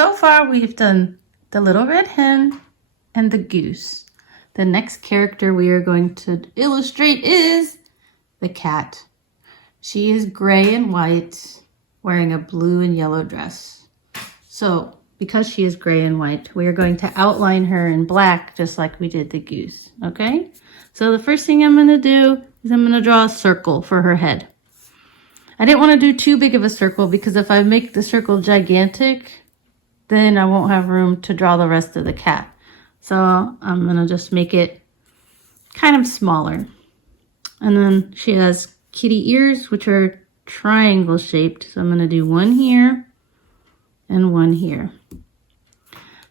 so far we've done the little red hen and the goose. The next character we are going to illustrate is the cat. She is gray and white, wearing a blue and yellow dress. So because she is gray and white, we are going to outline her in black just like we did the goose, okay? So the first thing I'm going to do is I'm going to draw a circle for her head. I didn't want to do too big of a circle because if I make the circle gigantic, then I won't have room to draw the rest of the cat. So I'm going to just make it kind of smaller. And then she has kitty ears, which are triangle shaped. So I'm going to do one here and one here.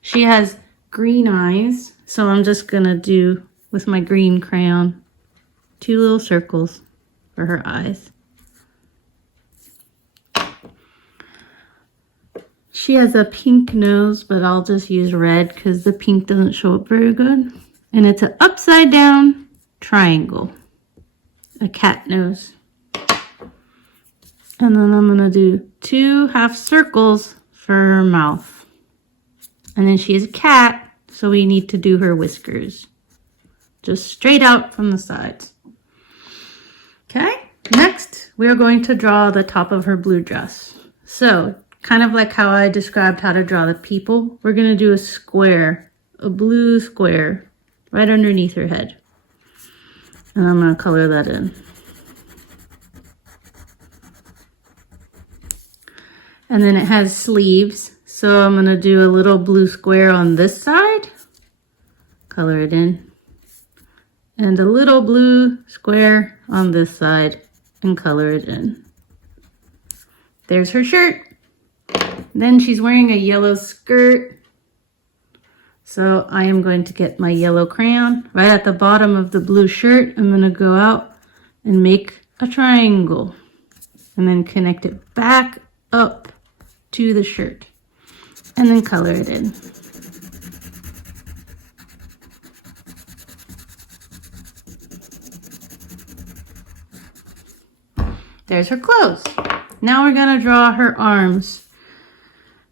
She has green eyes. So I'm just going to do, with my green crayon, 2 little circles for her eyes. She has a pink nose, but I'll just use red because the pink doesn't show up very good. And it's an upside down triangle, a cat nose. And then I'm gonna do 2 half circles for her mouth. And then she is a cat, so we need to do her whiskers. Just straight out from the sides. Okay, next we are going to draw the top of her blue dress. So, kind of like how I described how to draw the people, we're going to do a square, a blue square, right underneath her head. And I'm going to color that in. And then it has sleeves, so I'm going to do a little blue square on this side, color it in, and a little blue square on this side, and color it in. There's her shirt. Then she's wearing a yellow skirt. So I am going to get my yellow crayon. Right at the bottom of the blue shirt, I'm going to go out and make a triangle. And then connect it back up to the shirt. And then color it in. There's her clothes. Now we're going to draw her arms.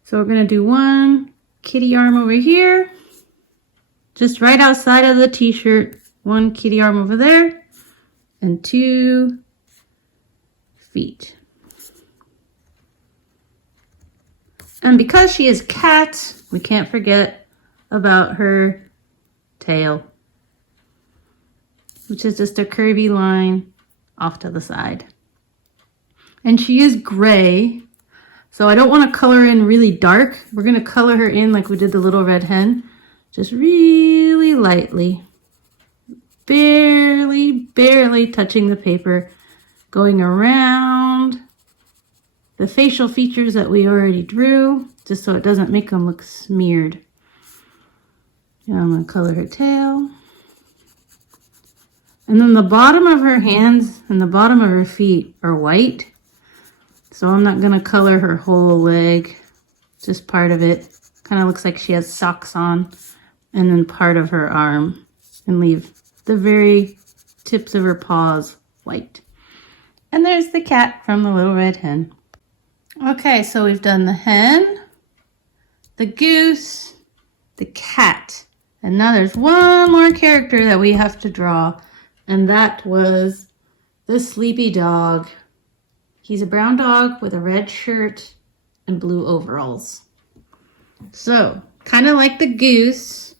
So we're going to do 1 kitty arm over here, just right outside of the t-shirt, 1 kitty arm over there, and 2 feet. And because she is cat, we can't forget about her tail, which is just a curvy line off to the side. And she is gray. So I don't want to color in really dark. We're going to color her in like we did the little red hen. Just really lightly. Barely touching the paper. Going around the facial features that we already drew. Just so it doesn't make them look smeared. Now I'm going to color her tail. And then the bottom of her hands and the bottom of her feet are white. So I'm not going to color her whole leg, just part of it. Kind of looks like she has socks on, and then part of her arm, and leave the very tips of her paws white. And there's the cat from the Little Red Hen. Okay, so we've done the hen, the goose, the cat. And now there's one more character that we have to draw, and that was the sleepy dog. He's a brown dog with a red shirt and blue overalls. So, kind of like the goose,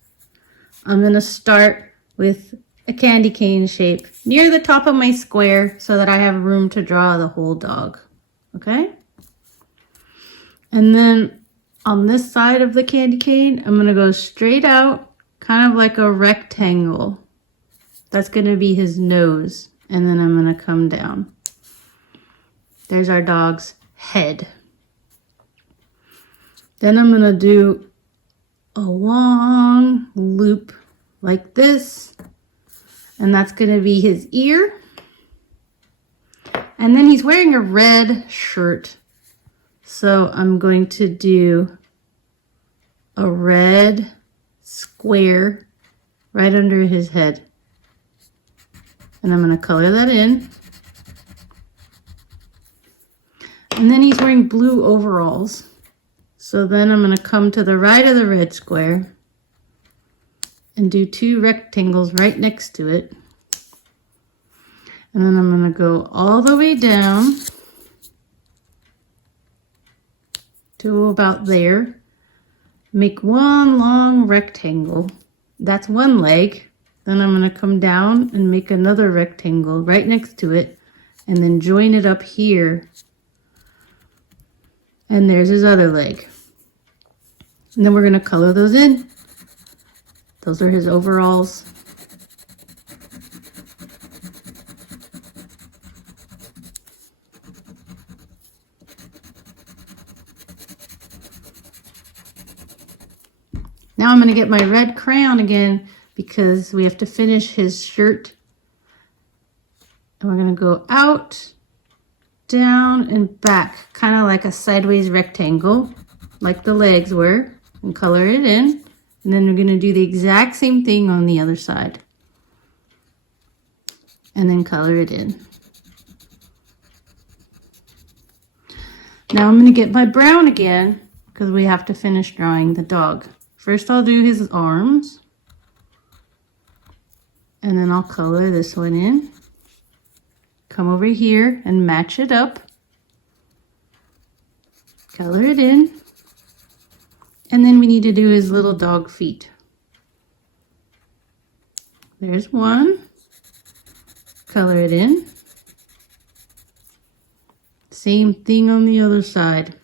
I'm going to start with a candy cane shape near the top of my square so that I have room to draw the whole dog. Okay? And then on this side of the candy cane, I'm going to go straight out, kind of like a rectangle. That's going to be his nose. And then I'm going to come down. There's our dog's head. Then I'm going to do a long loop like this. And that's going to be his ear. And then he's wearing a red shirt. So I'm going to do a red square right under his head. And I'm going to color that in. And then he's wearing blue overalls. So then I'm going to come to the right of the red square and do 2 rectangles right next to it. And then I'm going to go all the way down to about there. Make one long rectangle. That's one leg. Then I'm going to come down and make another rectangle right next to it and then join it up here. And there's his other leg. And then we're going to color those in. Those are his overalls. Now I'm going to get my red crayon again because we have to finish his shirt. And we're going to go out, down, and back, kind of like a sideways rectangle, like the legs were, and color it in. And then we're going to do the exact same thing on the other side. And then color it in. Now I'm going to get my brown again because we have to finish drawing the dog. First I'll do his arms. And then I'll color this one in. Come over here and match it up. Color it in. And then we need to do his little dog feet. There's one. Color it in. Same thing on the other side.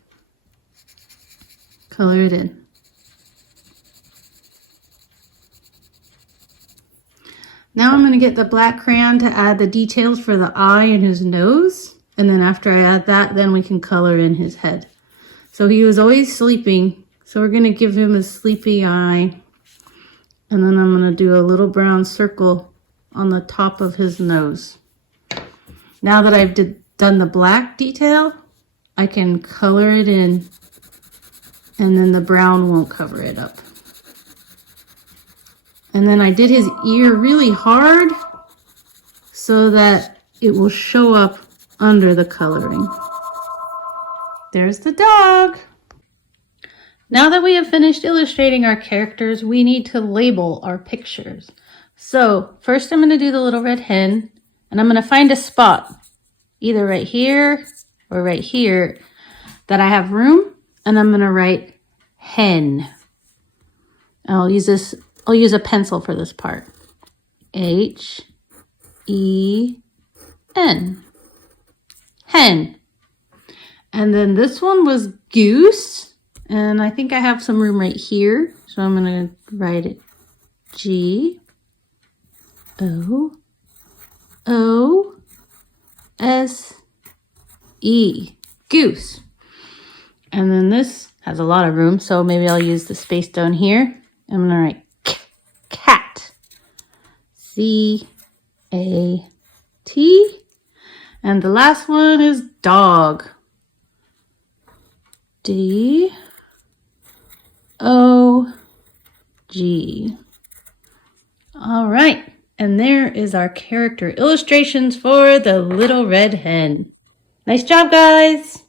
Color it in. Now I'm going to get the black crayon to add the details for the eye and his nose. And then after I add that, then we can color in his head. So he was always sleeping. So we're going to give him a sleepy eye. And then I'm going to do a little brown circle on the top of his nose. Now that I've done the black detail, I can color it in. And then the brown won't cover it up. And then I did his ear really hard so that it will show up under the coloring. There's the dog. Now that we have finished illustrating our characters, we need to label our pictures. So first I'm going to do the little red hen, and I'm going to find a spot, either right here or right here, that I have room, and I'm going to write hen. I'll use a pencil for this part. H-E-N. Hen. And then this one was goose. And I think I have some room right here. So I'm going to write it G-O-O-S-E. Goose. And then this has a lot of room. So maybe I'll use the space down here. I'm going to write cat. C-A-T. And the last one is dog. D-O-G. All right. And there is our character illustrations for the Little Red Hen. Nice job, guys.